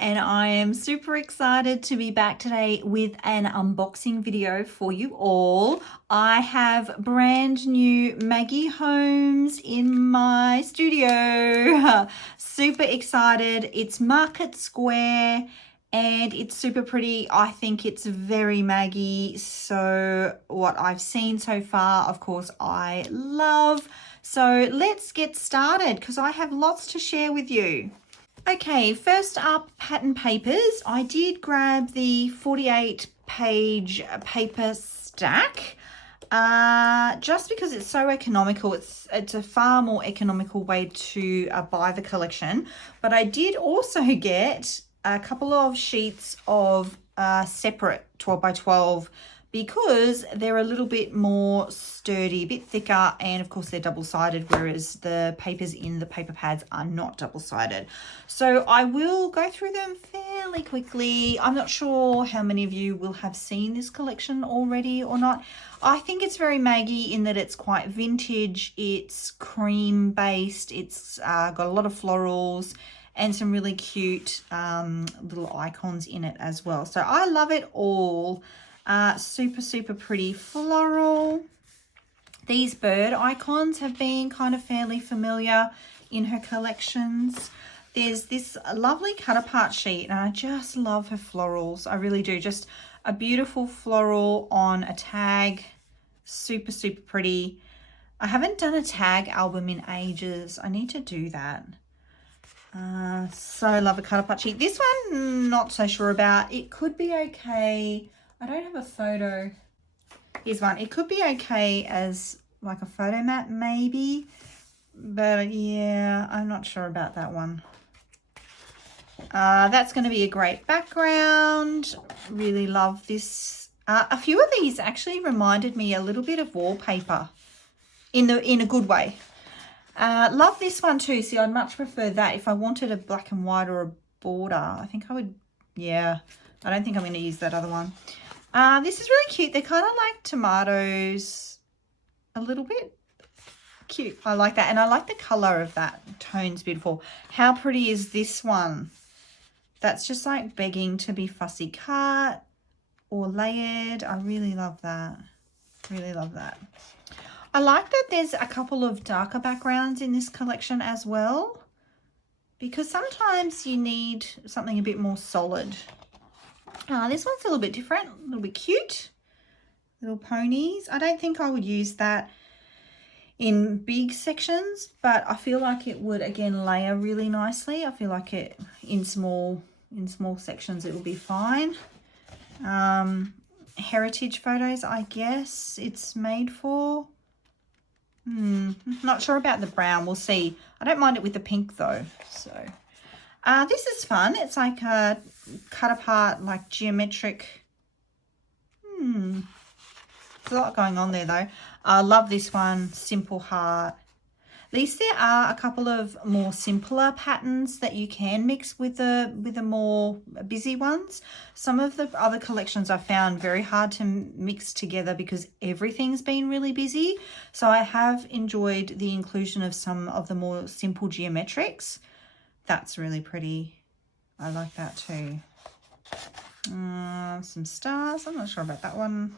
and I am super excited to be back today with an unboxing video for you all. I have brand new Maggie Holmes in my studio. Super excited. It's Market Square and it's super pretty. I think it's very Maggie. So what I've seen so far, of course, I love. So let's get started because I have lots to share with you. Okay, first up, pattern papers. I did grab the 48 page paper stack just because it's so economical. It's a far more economical way to buy the collection. But I did also get a couple of sheets of separate 12 by 12 because they're a little bit more sturdy, a bit thicker, and of course they're double-sided, whereas the papers in the paper pads are not double-sided. So I will go through them fairly quickly. I'm not sure how many of you will have seen this collection already or not. I think it's very Maggie in that it's quite vintage, it's cream-based, it's got a lot of florals, and some really cute little icons in it as well. So I love it all. Super pretty floral. These bird icons have been kind of fairly familiar in her collections. There's this lovely cut apart sheet and I just love her florals. I really do. Just a beautiful floral on a tag. Super pretty. I haven't done a tag album in ages. I need to do that. So love a cut apart sheet. This one, not so sure about. It could be okay. I don't have a photo. Here's one. It could be okay as like a photo mat maybe, but yeah, I'm not sure about that one. That's going to be a great background. Really love this. A few of these actually reminded me a little bit of wallpaper in a good way. Love this one too. See, I'd much prefer that. If I wanted a black and white or a border, I think I would, yeah. I don't think I'm going to use that other one. This is really cute. They're kind of like tomatoes a little bit. Cute. I like that. And I like the colour of that. Tone's beautiful. How pretty is this one? That's just like begging to be fussy cut or layered. I really love that. Really love that. I like that there's a couple of darker backgrounds in this collection as well, because sometimes you need something a bit more solid. This one's a little bit different, a little bit cute. Little ponies. I don't think I would use that in big sections, but I feel like it would, again, layer really nicely. I feel like it in small sections it will be fine. Heritage photos, I guess it's made for. Not sure about the brown. We'll see. I don't mind it with the pink though. So this is fun. It's like a cut apart, like geometric. There's a lot going on there though. I love this one. Simple heart. At least there are a couple of more simpler patterns that you can mix with the more busy ones. Some of the other collections I found very hard to mix together because everything's been really busy. So I have enjoyed the inclusion of some of the more simple geometrics. That's really pretty. I like that too. Some stars. I'm not sure about that one.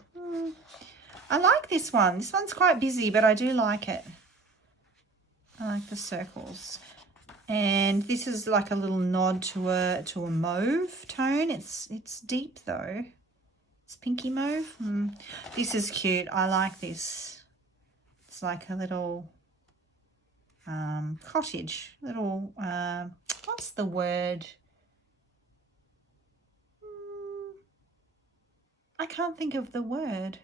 I like this one. This one's quite busy, but I do like it. I like the circles. And this is like a little nod to a mauve tone. It's deep though. It's pinky mauve. This is cute. I like this. It's like a little cottage. Little what's the word? I can't think of the word.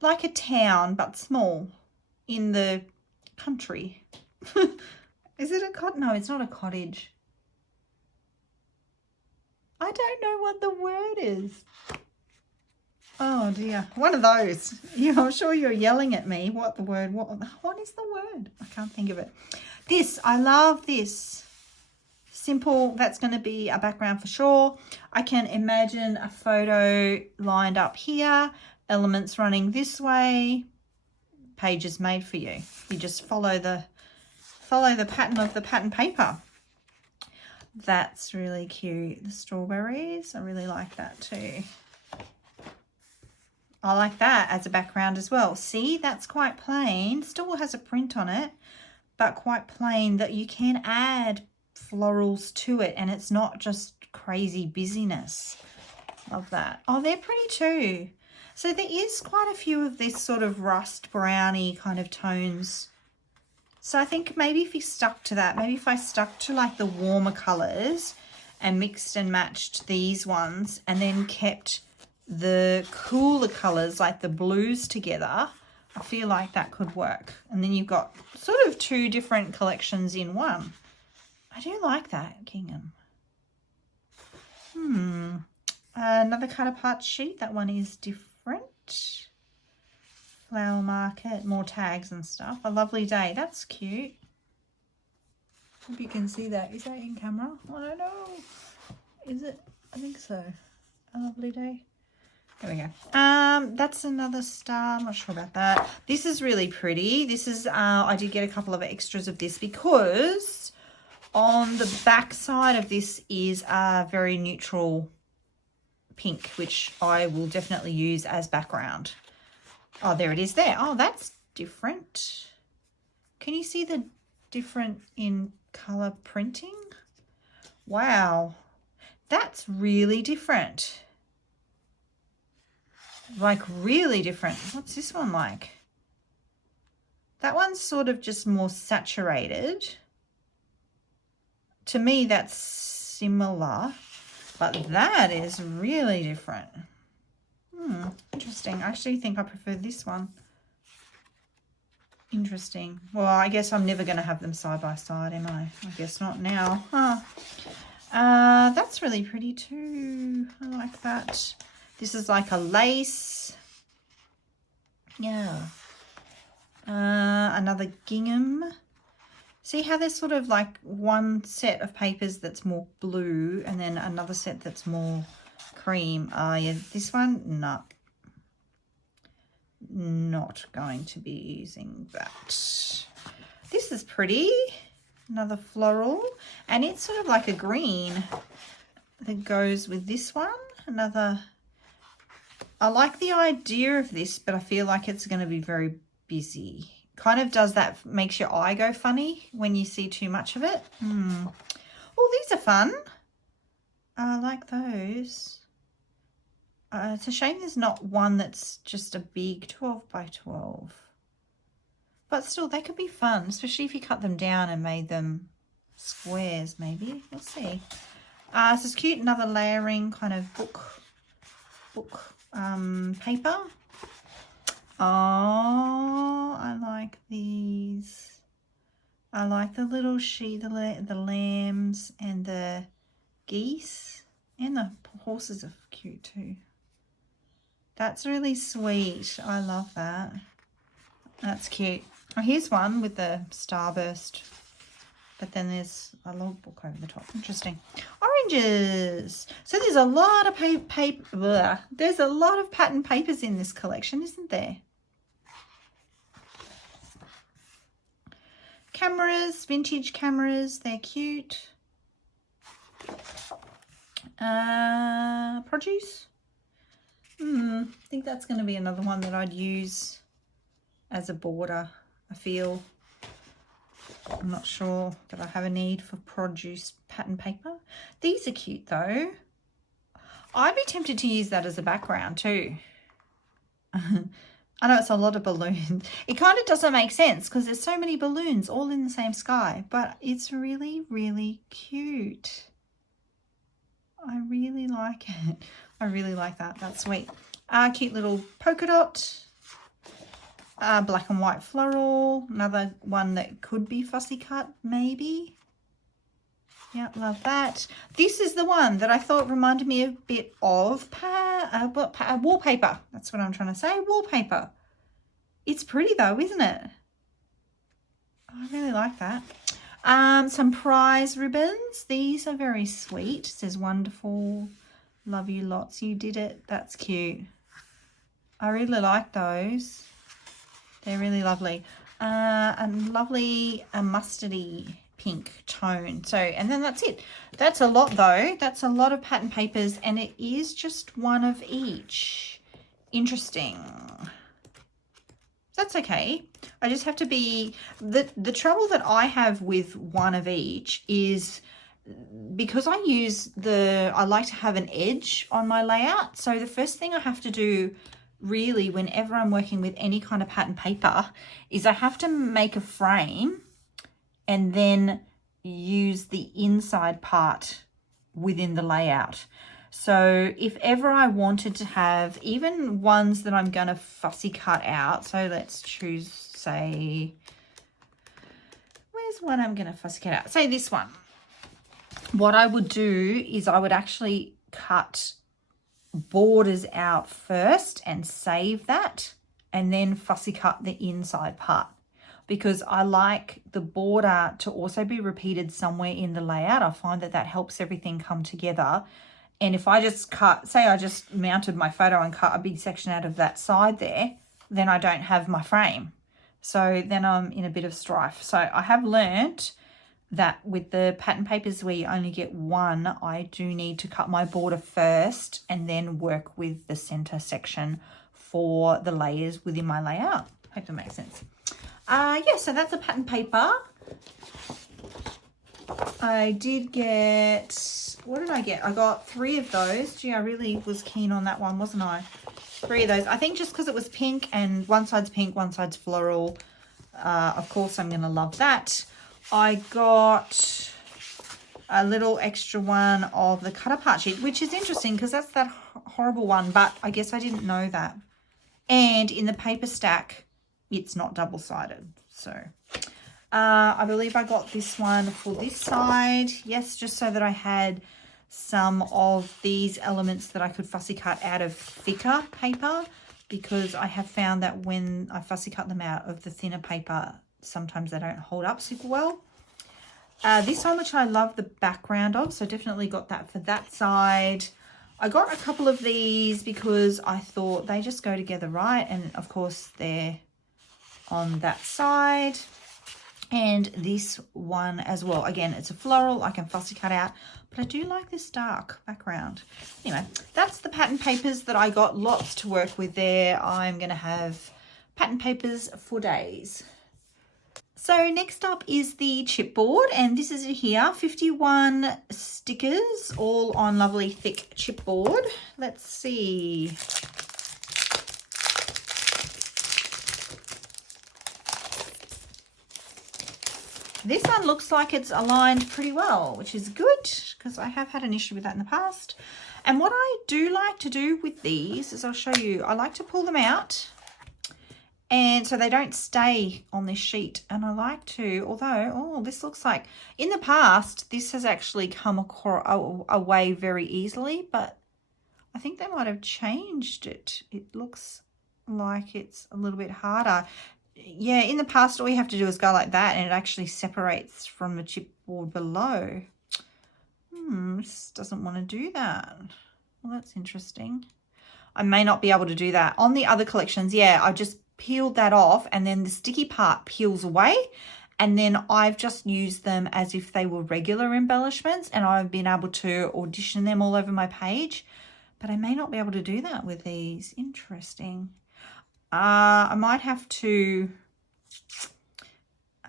Like a town but small. In the country. Is it a cottage? No, it's not a cottage. I don't know what the word is. Oh dear, one of those. Yeah, I'm sure you're yelling at me. What the word? What is the word? I can't think of it. This, I love this. Simple. That's going to be a background for sure. I can imagine a photo lined up here. Elements running this way. Page is made for you. You just follow the pattern of the pattern paper. That's really cute. The strawberries, I really like that too. I like that as a background as well. See, that's quite plain. Still has a print on it, but quite plain, that you can add florals to it and it's not just crazy busyness. Love that. Oh, they're pretty too. So there is quite a few of this sort of rust browny kind of tones. So I think maybe if you stuck to that, maybe if I stuck to like the warmer colours and mixed and matched these ones and then kept the cooler colours like the blues together, I feel like that could work. And then you've got sort of two different collections in one. I do like that, Gingham. Another cut apart sheet. That one is different. Flower market, more tags and stuff. A lovely day. That's cute. Hope you can see that. Is that in camera? I don't know. Is it? I think so. A lovely day. There we go. That's another star. I'm not sure about that. This is really pretty. This is, I did get a couple of extras of this because on the back side of this is a very neutral pink, which I will definitely use as background. Oh, there it is there. Oh, that's different. Can you see the different in color printing? Wow. That's really different. Like really different. What's this one like? That one's sort of just more saturated. To me, that's similar, but that is really different. Interesting. I actually think I prefer this one. Interesting. Well, I guess I'm never going to have them side by side, am I? I guess not now. Huh. That's really pretty too. I like that. This is like a lace. Yeah. Another gingham. See how there's sort of like one set of papers that's more blue and then another set that's more cream. Yeah, this one, no. Not going to be using that. This is pretty. Another floral. And it's sort of like a green that goes with this one. Another. I like the idea of this, but I feel like it's going to be very busy. Kind of does that, makes your eye go funny when you see too much of it. Oh, these are fun. I like those. It's a shame there's not one that's just a big 12 by 12. But still, they could be fun, especially if you cut them down and made them squares maybe. We'll see. This is cute. Another layering kind of book paper. Oh, I like these. I like the little sheep, the lambs and the geese, and the horses are cute too. That's really sweet. I love that. That's cute. Oh, here's one with the starburst, but then there's a logbook over the top. Interesting. Oranges. So there's a lot of paper. There's a lot of pattern papers in this collection, isn't there? Cameras, vintage cameras. They're cute. Produce. I think that's going to be another one that I'd use as a border. I feel. I'm not sure that I have a need for produce pattern paper. These are cute though. I'd be tempted to use that as a background too. I know it's a lot of balloons. It kind of doesn't make sense because there's so many balloons all in the same sky, but it's really, really cute. I really like it. I really like that. That's sweet. Cute little polka dot. Black and white floral. Another one that could be fussy cut, maybe. Yeah, love that. This is the one that I thought reminded me a bit of wallpaper. That's what I'm trying to say, wallpaper. It's pretty though, isn't it? I really like that. Some prize ribbons. These are very sweet. It says wonderful. Love you lots. You did it. That's cute. I really like those. They're really lovely. And lovely mustardy pink tone. So, and then that's it. That's a lot though. That's a lot of pattern papers, and it is just one of each. Interesting. That's okay. I just have to be, the trouble that I have with one of each is because I like to have an edge on my layout. So the first thing I have to do really whenever I'm working with any kind of pattern paper is I have to make a frame and then use the inside part within the layout. So if ever I wanted to have even ones that I'm going to fussy cut out, so let's choose, say, where's one I'm going to fussy cut out? Say this one. What I would do is I would actually cut borders out first and save that, and then fussy cut the inside part, because I like the border to also be repeated somewhere in the layout. I find that helps everything come together. And if I just cut, say I just mounted my photo and cut a big section out of that side there, then I don't have my frame. So then I'm in a bit of strife. So I have learnt that with the pattern papers where you only get one, I do need to cut my border first and then work with the center section for the layers within my layout. Hope that makes sense. Yeah, so that's a pattern paper. I did get, what did I get? I got 3 of those. Gee, I really was keen on that one, wasn't I? 3 of those. I think just because it was pink and one side's pink, one side's floral. Of course, I'm going to love that. I got a little extra one of the cut apart sheet, which is interesting because that's that horrible one, but I guess I didn't know that. And in the paper stack, it's not double-sided. So I believe I got this one for this side. Yes, just so that I had some of these elements that I could fussy cut out of thicker paper, because I have found that when I fussy cut them out of the thinner paper, sometimes they don't hold up super well. This one, which I love the background of, so definitely got that for that side. I got a couple of these because I thought they just go together right, and of course they're on that side. And this one as well. Again, it's a floral. I can fussy cut out, but I do like this dark background. Anyway, that's the pattern papers that I got. Lots to work with there. I'm going to have pattern papers for days. So next up is the chipboard, and this is it here, 51 stickers, all on lovely thick chipboard. Let's see. This one looks like it's aligned pretty well, which is good because I have had an issue with that in the past. And what I do like to do with these is, I'll show you, I like to pull them out, and so they don't stay on this sheet. And I like to, although, oh, this looks like, in the past, this has actually come away very easily, but I think they might have changed it. It looks like it's a little bit harder. Yeah, in the past, all you have to do is go like that, and it actually separates from the chipboard below. This doesn't want to do that. Well, that's interesting. I may not be able to do that. On the other collections, yeah, I just peeled that off, and then the sticky part peels away, and then I've just used them as if they were regular embellishments, and I've been able to audition them all over my page, but I may not be able to do that with these. Interesting. I might have to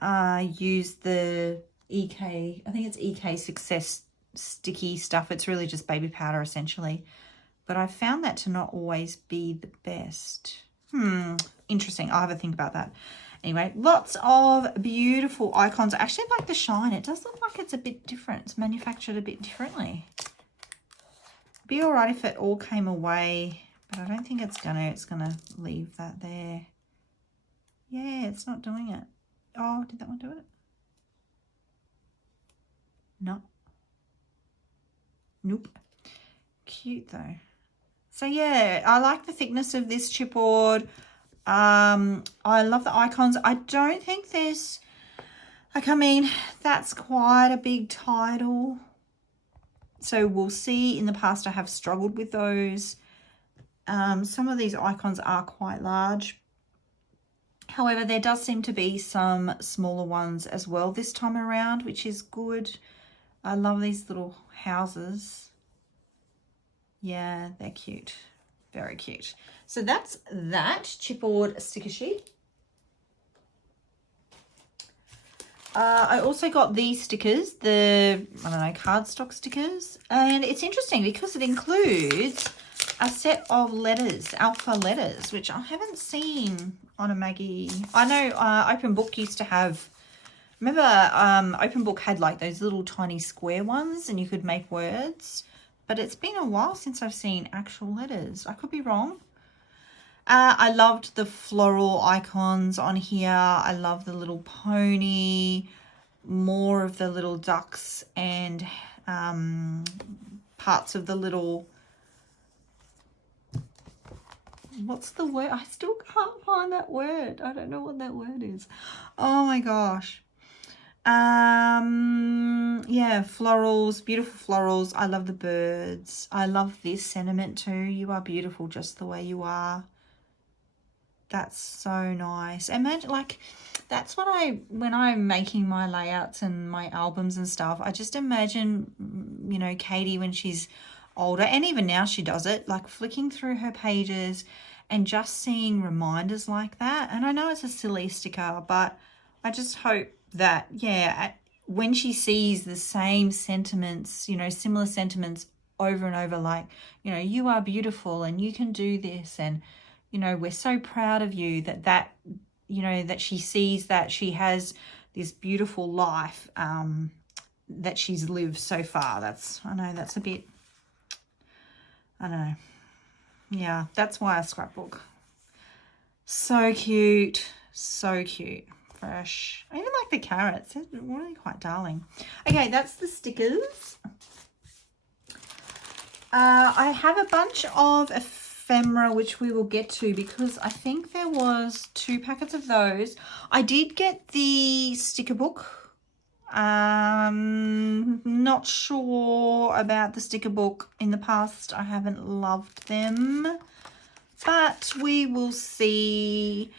use the EK, I think it's EK Success sticky stuff. It's really just baby powder essentially, but I've found that to not always be the best. Interesting. I'll have a think about that. Anyway, lots of beautiful icons. I actually like the shine. It does look like it's a bit different. It's manufactured a bit differently. Be all right if it all came away, but I don't think it's gonna leave that there. Yeah, it's not doing it. Oh, did that one do it? No. Nope. Cute though. So yeah, I like the thickness of this chipboard. I love the icons. I don't think there's, like, I mean, that's quite a big title. So we'll see. In the past, I have struggled with those. Some of these icons are quite large. However, there does seem to be some smaller ones as well this time around, which is good. I love these little houses. Yeah, they're cute. Very cute. So that's that chipboard sticker sheet. I also got these stickers, the, I don't know, cardstock stickers. And it's interesting because it includes a set of letters, alpha letters, which I haven't seen on a Maggie. I know Open Book used to have, remember Open Book had like those little tiny square ones and you could make words. But it's been a while since I've seen actual letters. I could be wrong. I loved the floral icons on here. I love the little pony, more of the little ducks and parts of the little, what's the word? I still can't find that word. I don't know what that word is. Oh my gosh. Yeah, florals, beautiful florals. I love the birds. I love this sentiment too. You are beautiful just the way you are. That's so nice. Imagine, like, that's what when I'm making my layouts and my albums and stuff, I just imagine, you know, Katie when she's older, and even now she does it, like flicking through her pages and just seeing reminders like that. And I know it's a silly sticker, but I just hope that, yeah, when she sees the same sentiments, you know, similar sentiments over and over, like, you know, you are beautiful and you can do this, and, you know, we're so proud of you, that you know, that she sees that she has this beautiful life that she's lived so far. That's, I know that's a bit, I don't know. Yeah, that's why a scrapbook. So cute, so cute. Fresh. I even like the carrots. They're really quite darling. Okay, that's the stickers. I have a bunch of ephemera, which we will get to because I think there was 2 packets of those. I did get the sticker book. Not sure about the sticker book. In the past, I haven't loved them, but we will see.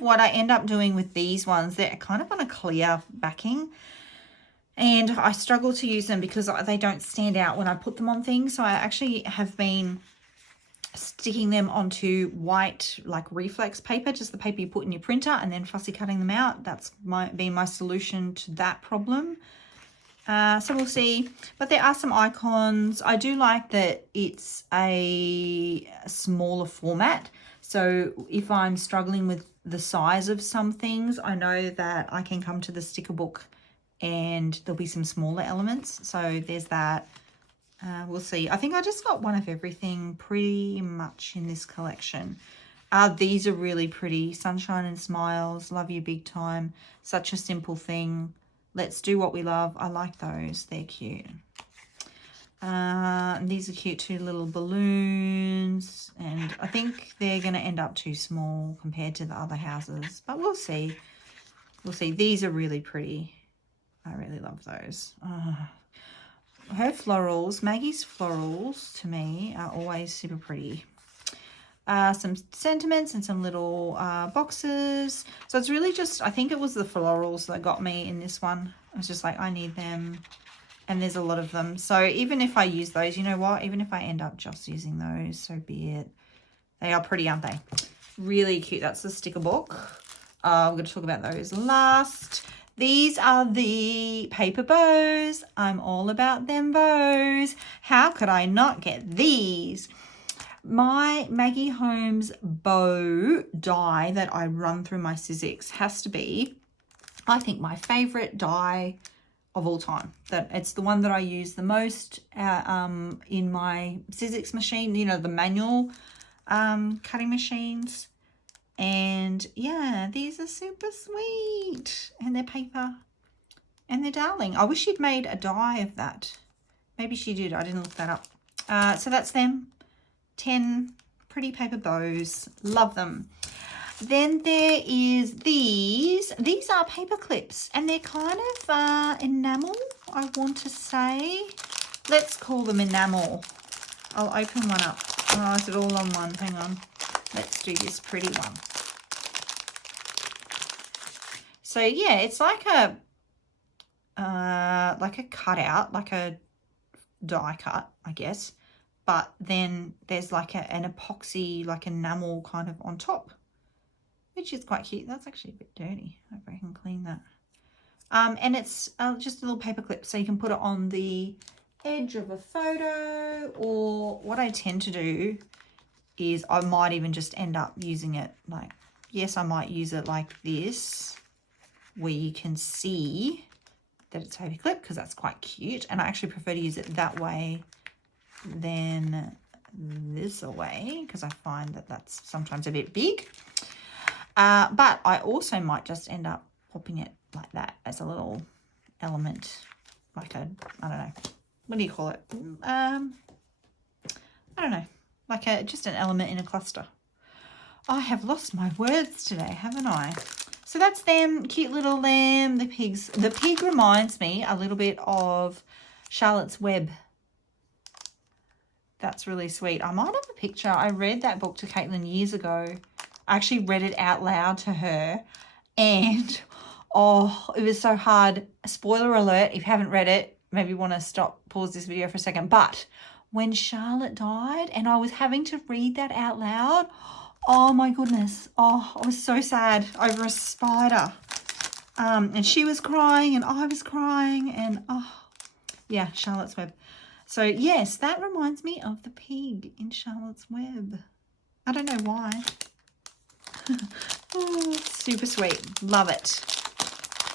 What I end up doing with these ones, they're kind of on a clear backing, and I struggle to use them because they don't stand out when I put them on things. So I actually have been sticking them onto white, like reflex paper, just the paper you put in your printer, and then fussy cutting them out. That's been my solution to that problem. So we'll see. But there are some icons. I do like that it's a smaller format. So if I'm struggling with the size of some things, I know that I can come to the sticker book and there'll be some smaller elements. So there's that. We'll see. I think I just got one of everything pretty much in this collection. These are really pretty. Sunshine and Smiles. Love you big time. Such a simple thing. Let's do what we love. I like those. They're cute. And these are cute too, little balloons. And I think they're going to end up too small compared to the other houses. But we'll see. We'll see. These are really pretty. I really love those. Her florals, Maggie's florals, to me, are always super pretty. Some sentiments and some little boxes. So it's really just, I think it was the florals that got me in this one. I was just like, I need them. And there's a lot of them. So even if I use those, you know what? Even if I end up just using those, so be it. They are pretty, aren't they? Really cute. That's the sticker book. We're going to talk about those last. These are the paper bows. I'm all about them bows. How could I not get these? My Maggie Holmes bow die that I run through my Sizzix has to be, I think, my favorite die of all time. That it's the one that I use the most in my Sizzix machine, you know, the manual cutting machines. And yeah, these are super sweet, and they're paper and they're darling. I wish she'd made a die of that. Maybe she did. I didn't look that up. So that's them. 10 pretty paper bows. Love them. Then there is these. These are paper clips, and they're kind of enamel, I want to say. Let's call them enamel. I'll open one up. Oh, is it all on one? Hang on. Let's do this pretty one. So yeah, it's like a cutout, like a die cut, I guess. But then there's like an epoxy, like enamel kind of on top, which is quite cute. That's actually a bit dirty. I hope I can clean that. And it's just a little paper clip, so you can put it on the edge of a photo, or what I tend to do is I might even just end up using it like, yes, I might use it like this, where you can see that it's a paper clip, because that's quite cute. And I actually prefer to use it that way than this way, because I find that that's sometimes a bit big. But I also might just end up popping it like that as a little element, like a, I don't know, what do you call it? I don't know, like just an element in a cluster. I have lost my words today, haven't I? So that's them, cute little lamb, the pigs. The pig reminds me a little bit of Charlotte's Web. That's really sweet. I might have a picture. I read that book to Caitlin years ago. I actually read it out loud to her, and oh, it was so hard. Spoiler alert, if you haven't read it, maybe you want to pause this video for a second. But when Charlotte died and I was having to read that out loud, oh my goodness. Oh, I was so sad over a spider. And she was crying and I was crying, and oh, yeah, Charlotte's Web. So yes, that reminds me of the pig in Charlotte's Web. I don't know why. Oh, super sweet. Love it.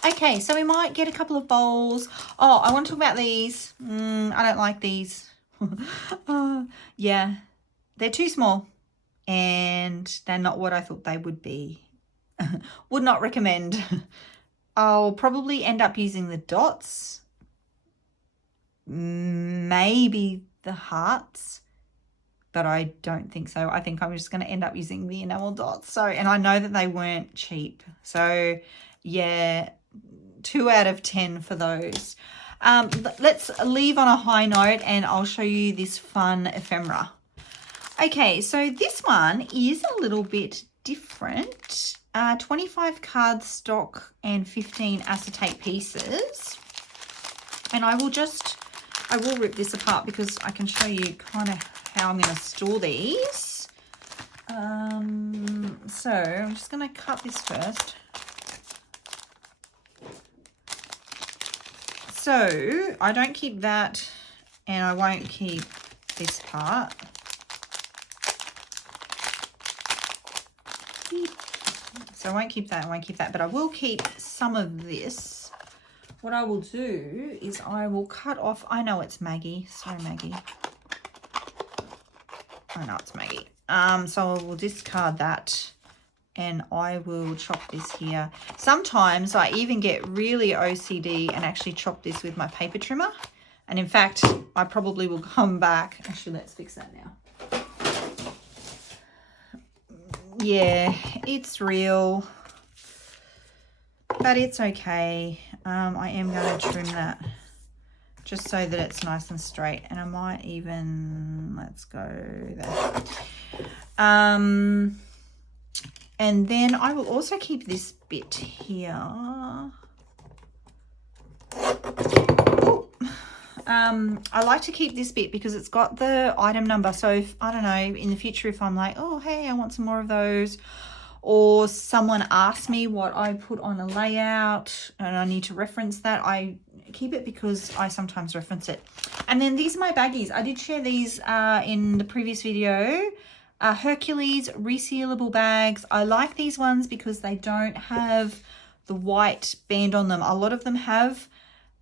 Okay, so we might get a couple of bowls. Oh, I want to talk about these. I don't like these. Yeah, they're too small and they're not what I thought they would be. Would not recommend. I'll probably end up using the dots. Maybe the hearts, but I don't think so. I think I'm just going to end up using the enamel dots. So, and I know that they weren't cheap. So yeah, 2 out of 10 for those. Let's leave on a high note and I'll show you this fun ephemera. Okay, so this one is a little bit different. 25 cardstock and 15 acetate pieces. And I will rip this apart because I can show you kind of how I'm going to store these. So I'm just going to cut this first. So I don't keep that, and I won't keep this part. So I won't keep that, but I will keep some of this. What I will do is I will cut off, I know it's Maggie, sorry Maggie. I know it's Maggie. So I will discard that and I will chop this here. Sometimes I even get really OCD and actually chop this with my paper trimmer. And in fact, I probably will come back. Actually, let's fix that now. Yeah, it's real, but it's okay. I am going to trim that just so that it's nice and straight. And I might even, let's go there. And then I will also keep this bit here. I like to keep this bit because it's got the item number. So if, I don't know, in the future, if I'm like, oh, hey, I want some more of those, or someone asks me what I put on a layout and I need to reference that, I keep it because I sometimes reference it. And then these are my baggies. I did share these in the previous video. Hercules resealable bags. I like these ones because they don't have the white band on them. A lot of them have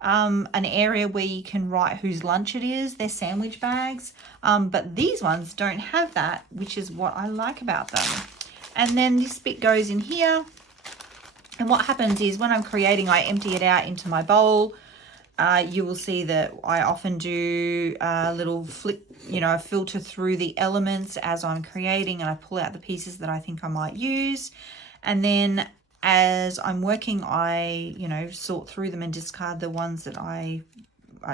an area where you can write whose lunch it is. They're sandwich bags, but these ones don't have that, which is what I like about them. And then this bit goes in here, and what happens is when I'm creating, I empty it out into my bowl. You will see that I often do a little flick, filter through the elements as I'm creating, and I pull out the pieces that I think I might use. And then as I'm working, I, sort through them and discard the ones that I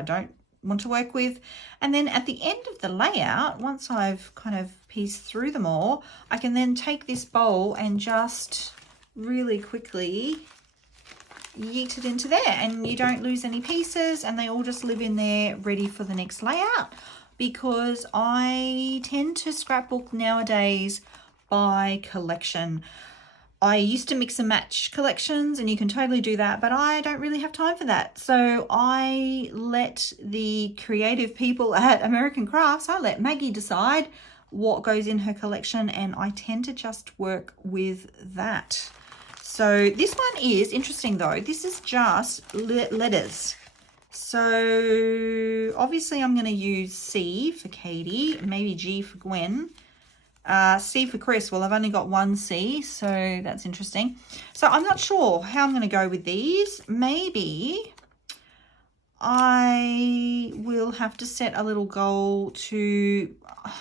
don't want to work with. And then at the end of the layout, once I've kind of pieced through them all, I can then take this bowl and just really quickly yeet it into there, and you don't lose any pieces, and they all just live in there ready for the next layout. Because I tend to scrapbook nowadays by collection. I used to mix and match collections, and you can totally do that, but I don't really have time for that. So I let the creative people at American Crafts, I let Maggie decide what goes in her collection, and I tend to just work with that. So this one is interesting though. This is just letters. So obviously I'm going to use C for Katie, maybe G for Gwen. C for Chris. Well, I've only got one C, so that's interesting. So I'm not sure how I'm going to go with these. Maybe I will have to set a little goal to,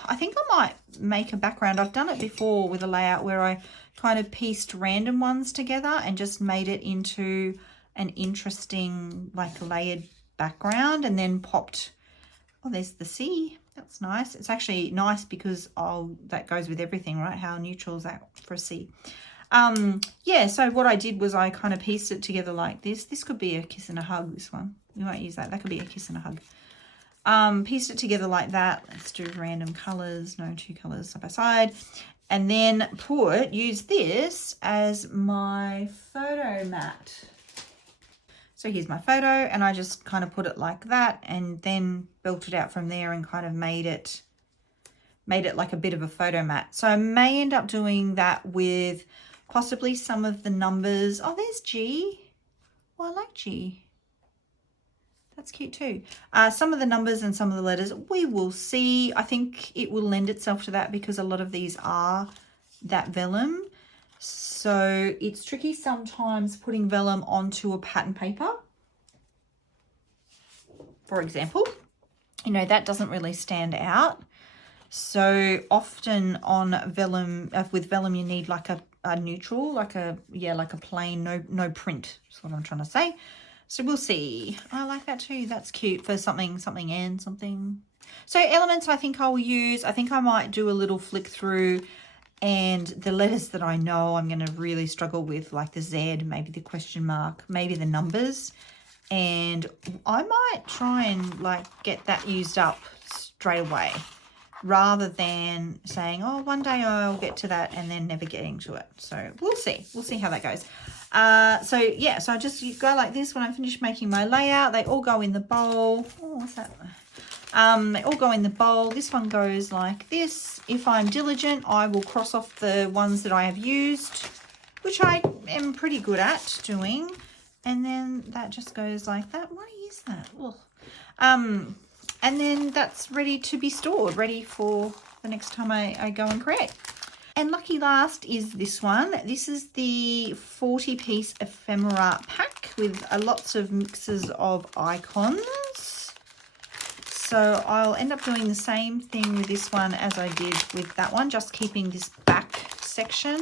I think I might make a background. I've done it before with a layout where I kind of pieced random ones together and just made it into an interesting like layered background, and then popped, oh, there's the C. That's nice. It's actually nice because that goes with everything, right? How neutral is that for a C? Yeah, so what I did was I kind of pieced it together like this. This could be a kiss and a hug, this one. We won't use that. That could be a kiss and a hug. Pieced it together like that. Let's do random colours. No, two colours side by side. And then use this as my photo mat. So here's my photo, and I just kind of put it like that, and then built it out from there and kind of made it like a bit of a photo mat. So I may end up doing that with possibly some of the numbers. Oh, there's G. Well, I like G. That's cute too. Some of the numbers and some of the letters, we will see. I think it will lend itself to that because a lot of these are that vellum. So it's tricky sometimes putting vellum onto a pattern paper. For example, you know, that doesn't really stand out. So often on vellum, with vellum, you need like a neutral, like a plain, no print. That's what I'm trying to say. So we'll see. I like that too. That's cute for something and something. So elements I think I'll use. I think I might do a little flick through, and the letters that I know I'm going to really struggle with, like the Z, maybe the question mark, maybe the numbers. And I might try and like get that used up straight away, rather than saying, oh, one day I'll get to that and then never getting to it. So we'll see how that goes. So yeah, so I just go like this when I finish making my layout. They all go in the bowl. Oh, what's that? They all go in the bowl. This one goes like this. If I'm diligent, I will cross off the ones that I have used, which I am pretty good at doing. And then that just goes like that. Why is that? Ugh. And then that's ready to be stored, ready for the next time I go and create. And lucky last is this one. This is the 40-piece ephemera pack with lots of mixes of icons. So I'll end up doing the same thing with this one as I did with that one, just keeping this back section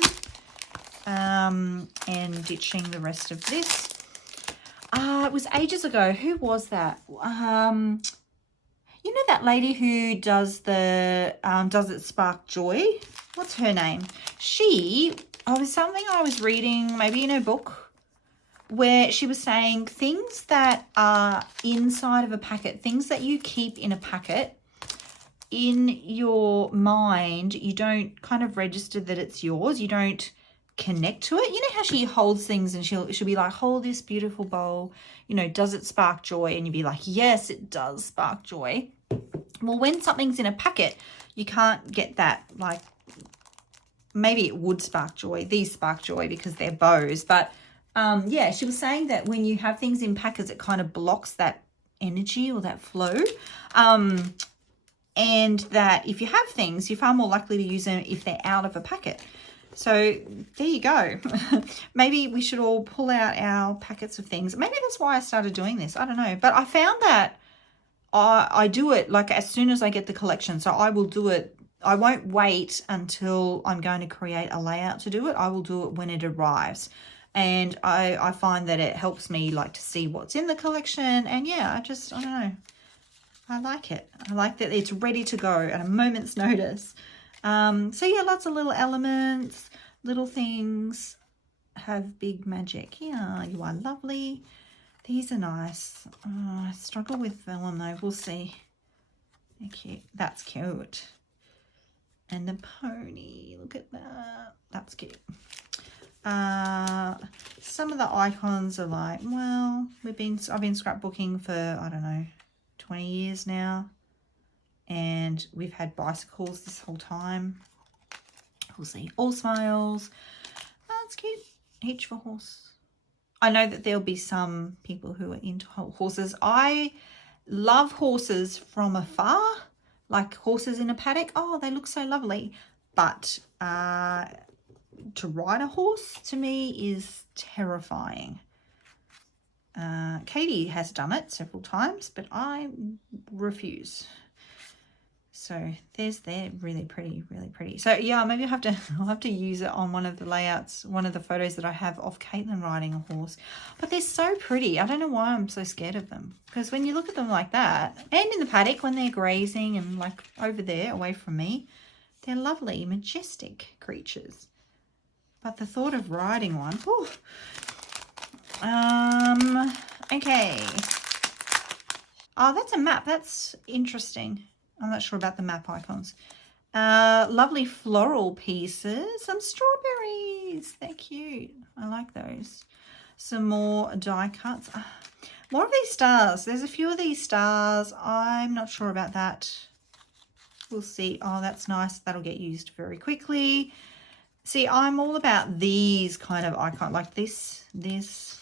and ditching the rest of this. It was ages ago. Who was that? You know that lady who does the Does It Spark Joy? What's her name? Something I was reading, maybe in her book, where she was saying things that are inside of a packet, things that you keep in a packet, in your mind, you don't kind of register that it's yours. You don't connect to it. You know how she holds things and she'll be like, hold this beautiful bowl, you know, does it spark joy? And you'd be like, yes, it does spark joy. Well, when something's in a packet, you can't get that. Like, maybe it would spark joy. These spark joy because they're bows. But yeah, she was saying that when you have things in packets, it kind of blocks that energy or that flow. And that if you have things, you're far more likely to use them if they're out of a packet. So there you go. Maybe we should all pull out our packets of things. Maybe that's why I started doing this. I don't know. But I found that I do it like as soon as I get the collection. So I will do it. I won't wait until I'm going to create a layout to do it. I will do it when it arrives. And I find that it helps me like to see what's in the collection. And yeah, I don't know. I like it. I like that it's ready to go at a moment's notice. So yeah, lots of little elements, little things. have big magic. Yeah, you are lovely. These are nice. Oh, I struggle with vellum though. We'll see. They're cute. That's cute. And the pony. Look at that. That's cute. Some of the icons are like, well, I've been scrapbooking for, I don't know, 20 years now. And we've had bicycles this whole time. We'll see. All smiles. Oh, that's cute. Hitch for horse. I know that there'll be some people who are into horses. I love horses from afar, like horses in a paddock. Oh, they look so lovely. But to ride a horse, to me, is terrifying. Katie has done it several times, but I refuse. So they're really pretty, really pretty. So yeah, maybe I'll have to use it on one of the layouts, one of the photos that I have of Caitlin riding a horse. But they're so pretty. I don't know why I'm so scared of them. Because when you look at them like that, and in the paddock when they're grazing and like over there away from me, they're lovely, majestic creatures. But the thought of riding one, whew. Okay. Oh, that's a map. That's interesting. I'm not sure about the map icons. Lovely floral pieces. Some strawberries. They're cute. I like those. Some more die cuts. More of these stars. There's a few of these stars. I'm not sure about that. We'll see. Oh, that's nice. That'll get used very quickly. See, I'm all about these kind of icon, like this. These.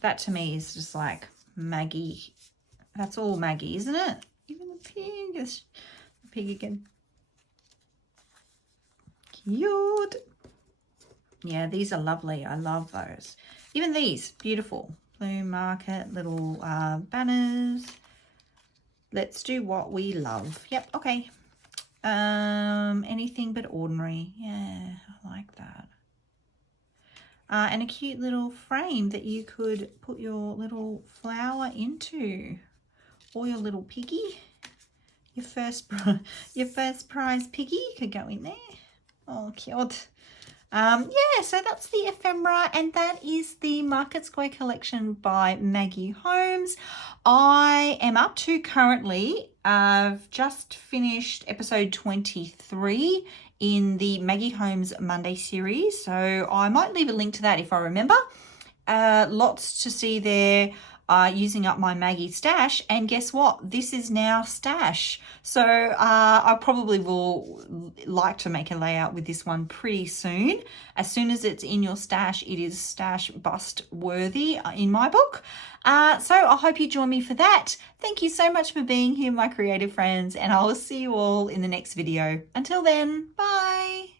That to me is just like Maggie. That's all Maggie, isn't it? Even the pig is the pig again. Cute. Yeah, these are lovely. I love those. Even these, beautiful. Blue market, little banners. Let's do what we love. Yep, okay. Anything but ordinary. Yeah, I like that. And a cute little frame that you could put your little flower into, or your little piggy. Your first prize piggy could go in there. Oh, cute. Yeah, so that's the ephemera, and that is the Market Square collection by Maggie Holmes. I am up to currently, I've just finished episode 23 in the Maggie Holmes Monday series, so I might leave a link to that if I remember. Lots to see there. Using up my Maggie stash, and guess what, this is now stash, so I probably will like to make a layout with this one pretty soon. As soon as it's in your stash, it is stash bust worthy in my book. So I hope you join me for that. Thank you so much for being here, my creative friends, and I will see you all in the next video. Until then, bye.